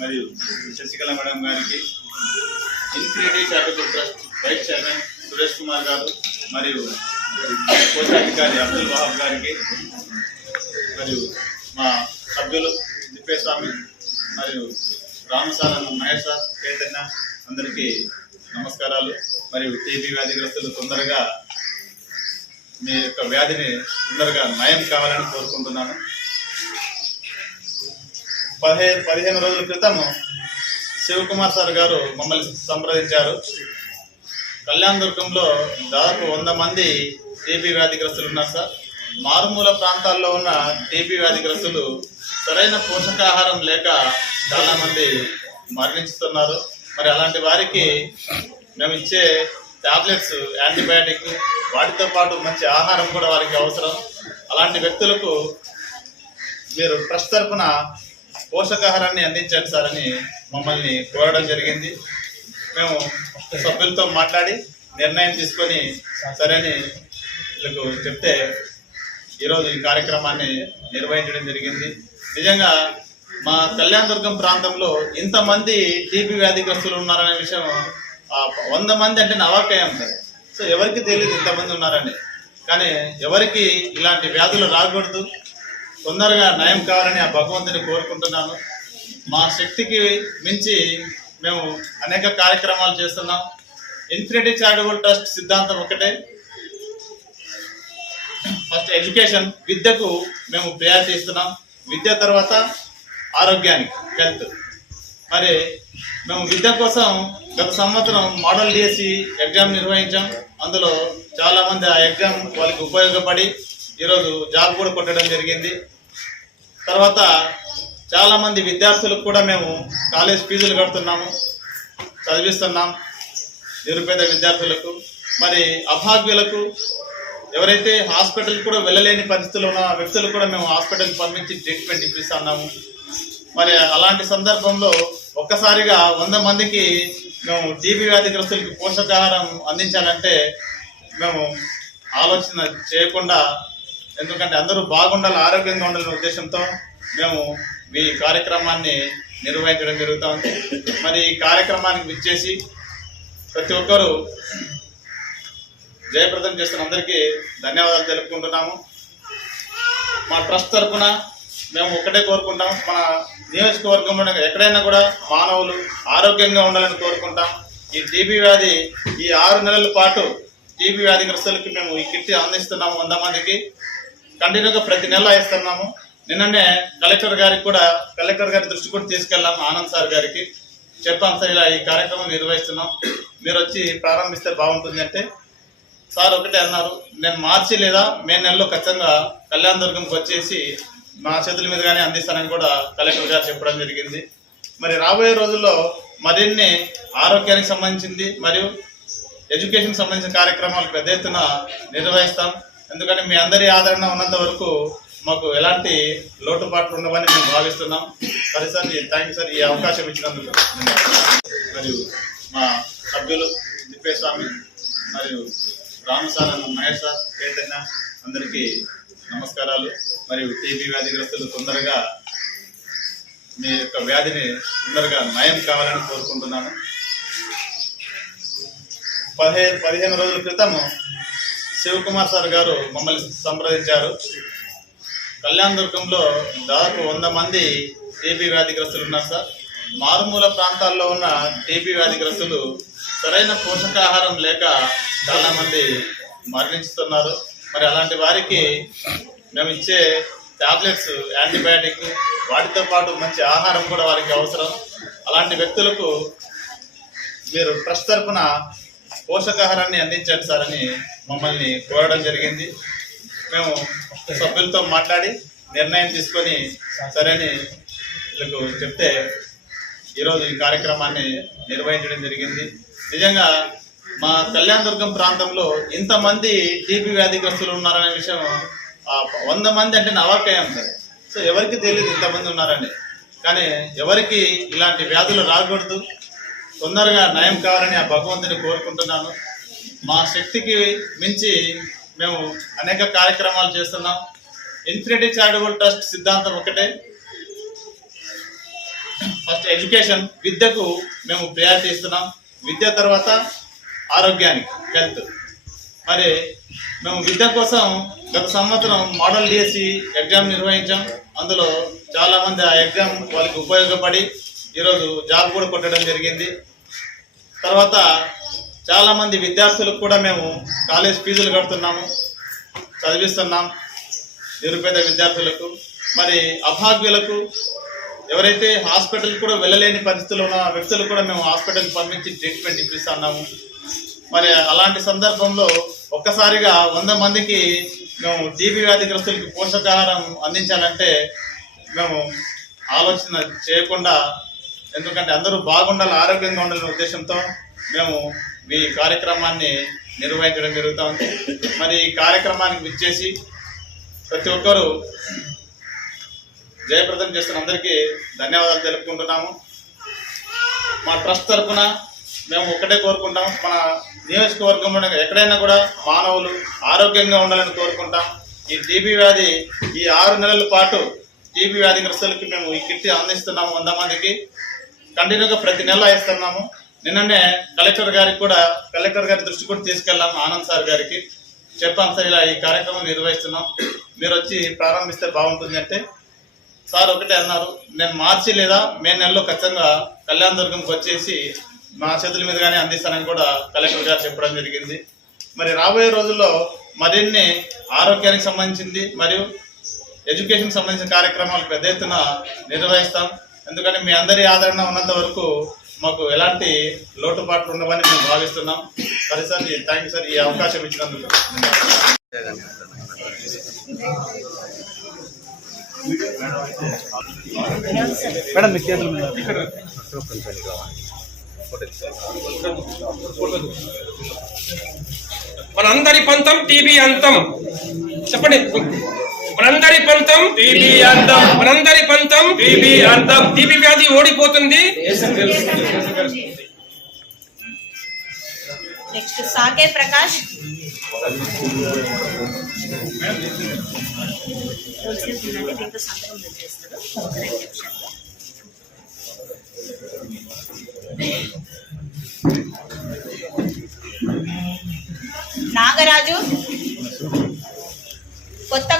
మరియు శశికళ మేడం గారికి infinity charitable trust vice chairman Suresh Kumar గారు మరియు కోశాధికారి అబ్దుల్ వహాబ్ గారికి మరియు మా సభ్యులు తిప్పేస్వామి మరియు రామసారన్ మహేష్ సార్ చైతన్య అందరికీ నమస్కారాలు. మరియు టీబీ వ్యాధిగ్రస్తులు తొందరగా మీ యొక్క వ్యాధిని తొందరగా నయం కావాలని కోరుకుంటున్నాను. పదిహేను పదిహేను రోజుల క్రితం శివకుమార్ సార్ గారు మమ్మల్ని సంప్రదించారు. కళ్యాణ దుర్గంలో దాదాపు వంద మంది టీబీ వ్యాధిగ్రస్తులు ఉన్నారు సార్. మారుమూల ప్రాంతాల్లో ఉన్న టీబీ వ్యాధిగ్రస్తులు సరైన పోషకాహారం లేక చాలామంది మరణిస్తున్నారు. మరి అలాంటి వారికి మేము ఇచ్చే టాబ్లెట్స్ యాంటీబయాటిక్ వాటితో పాటు మంచి ఆహారం కూడా వారికి అవసరం. అలాంటి వ్యక్తులకు మీరు ట్రస్ట్ తరఫున పోషకాహారాన్ని అందించండి సార్ అని మమ్మల్ని కోరడం జరిగింది. మేము సభ్యులతో మాట్లాడి నిర్ణయం తీసుకొని సరేని వీళ్ళకు చెప్తే ఈరోజు ఈ కార్యక్రమాన్ని నిర్వహించడం జరిగింది. నిజంగా మా కళ్యాణదుర్గం ప్రాంతంలో ఇంతమంది టీబీ వ్యాధిగ్రస్తులు ఉన్నారనే విషయం వంద మంది అంటే నవాకయం సార్ సో ఎవరికి తెలియదు ఇంతమంది ఉన్నారని. కానీ ఎవరికి ఇలాంటి వ్యాధులు రాకూడదు. తొందరగా నయం కావాలని ఆ భగవంతుని కోరుకుంటున్నాను. మా శక్తికి మించి మేము అనేక కార్యక్రమాలు చేస్తున్నాం. ఇన్ఫినిటీ చారిటబుల్ ట్రస్ట్ సిద్ధాంతం ఒకటే. ఫస్ట్ ఎడ్యుకేషన్ విద్యకు మేము ప్రయారిటీ ఇస్తున్నాం. విద్య తర్వాత ఆరోగ్యానికి హెల్త్ మరి మేము విద్య కోసం గత సంవత్సరం మోడల్ డిఎస్సి ఎగ్జామ్ నిర్వహించాం. అందులో చాలామంది ఆ ఎగ్జామ్ వాళ్ళకి ఉపయోగపడి ఈరోజు జాబ్ కూడా కొట్టడం జరిగింది. తర్వాత చాలామంది విద్యార్థులకు కూడా మేము కాలేజ్ ఫీజులు కడుతున్నాము చదివిస్తున్నాం నిరుపేద విద్యార్థులకు. మరి అభాగ్యులకు ఎవరైతే హాస్పిటల్ కూడా వెళ్ళలేని పరిస్థితుల్లో ఉన్న వ్యక్తులు కూడా మేము హాస్పిటల్కి పంపించి ట్రీట్మెంట్ ఇప్పిస్తున్నాము. మరి అలాంటి సందర్భంలో ఒక్కసారిగా వంద మందికి మేము టీబీ వ్యాధిగ్రస్తులకి పోషకాహారం అందించాలంటే మేము ఆలోచన చేయకుండా ఎందుకంటే అందరూ బాగుండాలి ఆరోగ్యంగా ఉండాలనే ఉద్దేశంతో మేము ఈ కార్యక్రమాన్ని నిర్వహించడం జరుగుతుంది మరి ఈ కార్యక్రమానికి విచ్చేసి ప్రతి ఒక్కరూ జయప్రదం చేస్తున్న అందరికీ ధన్యవాదాలు తెలుపుకుంటున్నాము. మా ట్రస్ట్ తరఫున మేము ఒకటే కోరుకుంటాం. మన నియోజకవర్గంలో ఎక్కడైనా కూడా మానవులు ఆరోగ్యంగా ఉండాలని కోరుకుంటాం. ఈ టీబీ వ్యాధి ఈ ఆరు నెలల పాటు టీబీ వ్యాధిగ్రస్తులకి మేము ఈ కిట్ అందిస్తున్నాము వంద మందికి. కంటిన్యూగా ప్రతి నెల ఇస్తున్నాము నిన్ననే కలెక్టర్ గారికి కూడా కలెక్టర్ గారి దృష్టి కూడా తీసుకెళ్ళాము ఆనంద్ సార్ గారికి. చెప్పాం సార్ ఇలా ఈ కార్యక్రమం నిర్వహిస్తున్నాం. మీరు వచ్చి ప్రారంభిస్తే బాగుంటుంది అంటే సార్ ఒకటే అన్నారు నేను మార్చి లేదా మే నెలలో ఖచ్చితంగా కళ్యాణ దుర్గంకి వచ్చేసి మా చేతుల మీదుగానే అందిస్తానని కూడా కలెక్టర్ గారు చెప్పడం జరిగింది. మరి రాబోయే రోజుల్లో మరిన్ని ఆరోగ్యానికి సంబంధించింది మరియు ఎడ్యుకేషన్ సంబంధించిన కార్యక్రమాలు పెద్ద ఎత్తున నిర్వహిస్తాం. ఎందుకంటే మీ అందరి ఆదరణ ఉన్నంత వరకు మాకు ఎలాంటి లోటుపాట్లు ఉండవని మేము భావిస్తున్నాం. సరే సార్ థ్యాంక్ యూ సార్ ఈ అవకాశం ఇచ్చినందుకు. మరియు మా సభ్యులు తిప్పేస్వామి మరియు రామసారన్ మహేష్ సార్ చైతన్య అందరికీ నమస్కారాలు. మరియు టీబీ వ్యాధిగ్రస్తులు తొందరగా మీ యొక్క వ్యాధిని తొందరగా నయం కావాలని కోరుకుంటున్నాను. పదిహేను పదిహేను రోజుల క్రితం శివకుమార్ సార్ గారు మమ్మల్ని సంప్రదించారు. కళ్యాణ దుర్గంలో దాదాపు వంద మంది టీబీ వ్యాధిగ్రస్తులు ఉన్నారు సార్. మారుమూల ప్రాంతాల్లో ఉన్న టీబీ వ్యాధిగ్రస్తులు సరైన పోషకాహారం లేక చాలామంది మరణిస్తున్నారు. మరి అలాంటి వారికి మేము ఇచ్చే టాబ్లెట్స్ యాంటీబయాటిక్ వాటితో పాటు మంచి ఆహారం కూడా వారికి అవసరం. అలాంటి వ్యక్తులకు మీరు ట్రస్ట్ తరఫున పోషకాహారాన్ని అందించండి సార్ అని మమ్మల్ని కోరడం జరిగింది. మేము సభ్యులతో మాట్లాడి నిర్ణయం తీసుకొని సరేని వీళ్ళకు చెప్తే ఈరోజు ఈ కార్యక్రమాన్ని నిర్వహించడం జరిగింది. నిజంగా మా కళ్యాణదుర్గం ప్రాంతంలో ఇంతమంది టీబీ వ్యాధిగ్రస్తులు ఉన్నారనే విషయం ఆ, వంద మంది అంటే నవాకయం సార్. సో ఎవరికి తెలియదు ఇంతమంది ఉన్నారని. కానీ ఎవరికి ఇలాంటి వ్యాధులు రాకూడదు. తొందరగా నయం కావాలని ఆ భగవంతుని కోరుకుంటున్నాను. మా శక్తికి మించి మేము అనేక కార్యక్రమాలు చేస్తున్నాం. ఇన్ఫినిటీ చారిటబుల్ ట్రస్ట్ సిద్ధాంతం ఒకటే. ఫస్ట్ ఎడ్యుకేషన్ విద్యకు మేము ప్రయారిటీ ఇస్తున్నాం. విద్య తర్వాత ఆరోగ్యానికి హెల్త్ మరి మేము విద్య కోసం గత సంవత్సరం మోడల్ డిఎస్సి ఎగ్జామ్ నిర్వహించాం. అందులో చాలామంది ఆ ఎగ్జామ్ వాళ్ళకి ఉపయోగపడి ఈరోజు జాబ్ కూడా కొట్టడం జరిగింది. తర్వాత చాలామంది విద్యార్థులకు కూడా మేము కాలేజ్ ఫీజులు కడుతున్నాము చదివిస్తున్నాం నిరుపేద విద్యార్థులకు. మరి అభాగ్యులకు ఎవరైతే హాస్పిటల్ కూడా వెళ్ళలేని పరిస్థితులు ఉన్న వ్యక్తులు కూడా మేము హాస్పిటల్కి పంపించి ట్రీట్మెంట్ ఇప్పిస్తున్నాము. మరి అలాంటి సందర్భంలో ఒక్కసారిగా వంద మందికి మేము టీబీ వ్యాధిగ్రస్తులకి పోషకాహారం అందించాలంటే మేము ఆలోచన చేయకుండా ఎందుకంటే అందరూ బాగుండాలి ఆరోగ్యంగా ఉండాలనే ఉద్దేశంతో మేము ఈ కార్యక్రమాన్ని నిర్వహించడం జరుగుతూ ఉంది. మరి ఈ కార్యక్రమానికి విచ్చేసి ప్రతి ఒక్కరూ జయప్రదం చేస్తున్న అందరికీ ధన్యవాదాలు తెలుపుకుంటున్నాము. మా ట్రస్ట్ తరఫున మేము ఒకటే కోరుకుంటాం. మన నియోజకవర్గంలో ఎక్కడైనా కూడా మానవులు ఆరోగ్యంగా ఉండాలని కోరుకుంటాం. ఈ టీబీ వ్యాధి ఈ ఆరు నెలల పాటు టీబీ వ్యాధిగ్రస్తులకి మేము ఈ కిట్ అందిస్తున్నాము వంద మందికి. కంటిన్యూగా ప్రతి నెల ఇస్తున్నాము నిన్ననే కలెక్టర్ గారికి కూడా కలెక్టర్ గారి దృష్టి కూడా తీసుకెళ్ళాము ఆనంద్ సార్ గారికి. చెప్పాం సార్ ఇలా ఈ కార్యక్రమం నిర్వహిస్తున్నాం. మీరు వచ్చి ప్రారంభిస్తే బాగుంటుంది అంటే సార్ ఒకటే అన్నారు నేను మార్చి లేదా మే నెలలో ఖచ్చితంగా కళ్యాణ దుర్గంకి వచ్చేసి మా చేతుల మీదుగానే అందిస్తానని కూడా కలెక్టర్ గారు చెప్పడం జరిగింది. మరి రాబోయే రోజుల్లో మరిన్ని ఆరోగ్యానికి సంబంధించింది మరియు ఎడ్యుకేషన్ సంబంధించిన కార్యక్రమాలు పెద్ద ఎత్తున నిర్వహిస్తాం. ఎందుకంటే మీ అందరి ఆదరణ ఉన్నంత వరకు మాకు ఎలాంటి లోటుపాట్లు ఉండవని మేము భావిస్తున్నాం. సరే సార్ థ్యాంక్ యూ సార్ ఈ అవకాశం ఇచ్చినందుకు. మేడం మీ చేతుల మీద. మనందరి పంతం టీబీ అంతం. చెప్పండి. మనందరి పంతం టీబీ అంతం మనందరి పంతం టీబీ అంతం టీబీ వ్యాధి ఓడిపోతుంది. నెక్స్ట్ సాకే ప్రకాష్. తులసి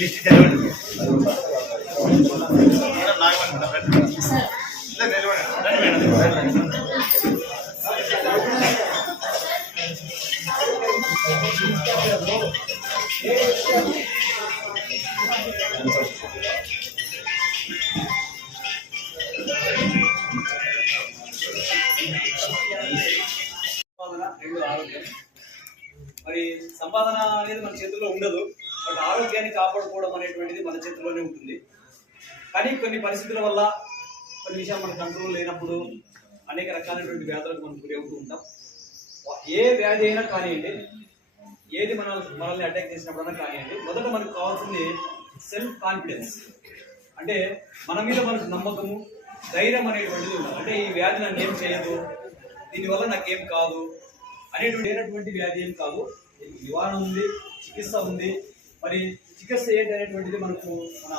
లిస్ట్ చదవండి. సంపాదన సంపాదన అనేది మన చేతుల్లో ఉండదు. బట్ ఆరోగ్యాన్ని కాపాడుకోవడం అనేటువంటిది మన చేతుల్లోనే ఉంటుంది. కానీ కొన్ని పరిస్థితుల వల్ల కొన్ని విషయాలు మన కంట్రోల్ లేనప్పుడు అనేక రకాలైనటువంటి వ్యాధులకు మనం గురి అవుతూ ఉంటాం. ఏ వ్యాధి అయినా కానివ్వండి ఏది మన మనల్ని అటాక్ చేసినప్పుడైనా కానివ్వండి మొదట మనకు కావాల్సింది సెల్ఫ్ కాన్ఫిడెన్స్ అంటే మన మీద మనకు నమ్మకము ధైర్యం అనేటువంటిది ఉండాలి. అంటే ఈ వ్యాధి నన్ను ఏం చేయదు దీనివల్ల నాకేం కాదు అనేటువంటి లేనటువంటి వ్యాధి ఏం కాదు. నివారణ ఉంది చికిత్స ఉంది. మరి చికిత్స ఏంటి అనేటువంటిది మనకు మన